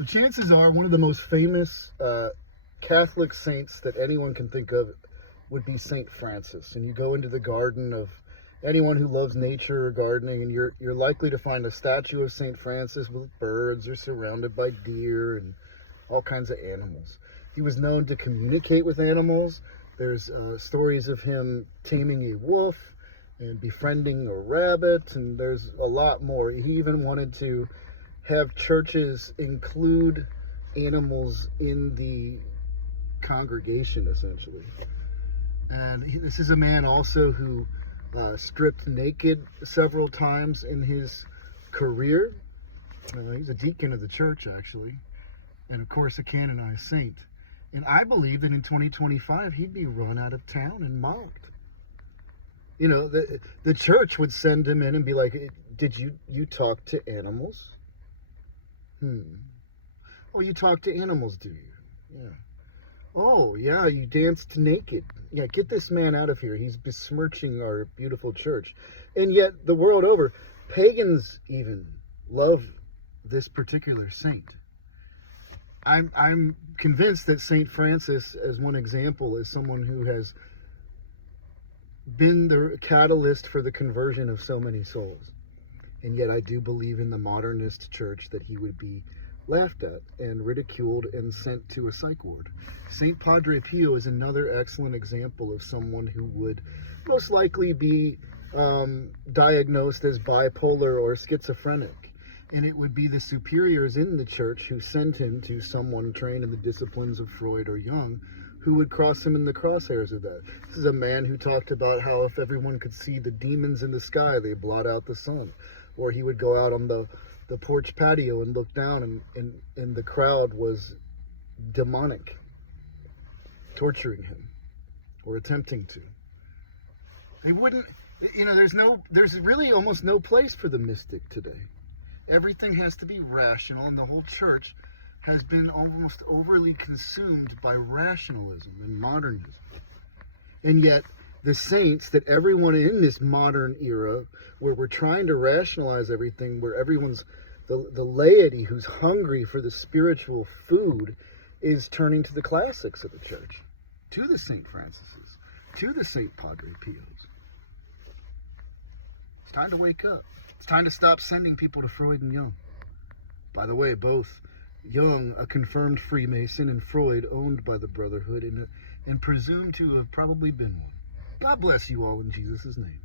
So chances are one of the most famous Catholic saints that anyone can think of would be Saint Francis. And you go into the garden of anyone who loves nature or gardening, and you're likely to find a statue of Saint Francis with birds or surrounded by deer and all kinds of animals. He was known to communicate with animals. There's stories of him taming a wolf and befriending a rabbit, and there's a lot more. He even wanted to have churches include animals in the congregation, essentially. And this is a man also who stripped naked several times in his career. He's a deacon of the church, actually, and of course a canonized saint. And I believe that in 2025 he'd be run out of town and mocked. You know, the church would send him in and be like, "Did you talk to animals? Oh, you talk to animals, do you? Yeah. Oh, yeah, you danced naked. Yeah, get this man out of here. He's besmirching our beautiful church." And yet, the world over, pagans even love this particular saint. I'm convinced that Saint Francis, as one example, is someone who has been the catalyst for the conversion of so many souls. And yet I do believe in the modernist church that he would be laughed at and ridiculed and sent to a psych ward. St. Padre Pio is another excellent example of someone who would most likely be diagnosed as bipolar or schizophrenic. And it would be the superiors in the church who sent him to someone trained in the disciplines of Freud or Jung, who would cross him in the crosshairs of that. This is a man who talked about how if everyone could see the demons in the sky, they blot out the sun. Or he would go out on the porch patio and look down, and the crowd was demonic, torturing him or attempting to. They wouldn't, there's really almost no place for the mystic today. Everything has to be rational, and the whole church has been almost overly consumed by rationalism and modernism. And yet, the saints that everyone in this modern era, where we're trying to rationalize everything, where everyone's, the laity who's hungry for the spiritual food is turning to the classics of the church, to the St. Francises, to the St. Padre Pios. It's time to wake up. It's time to stop sending people to Freud and Jung. By the way, both Jung, a confirmed Freemason, and Freud, owned by the Brotherhood and presumed to have probably been one. God bless you all in Jesus' name.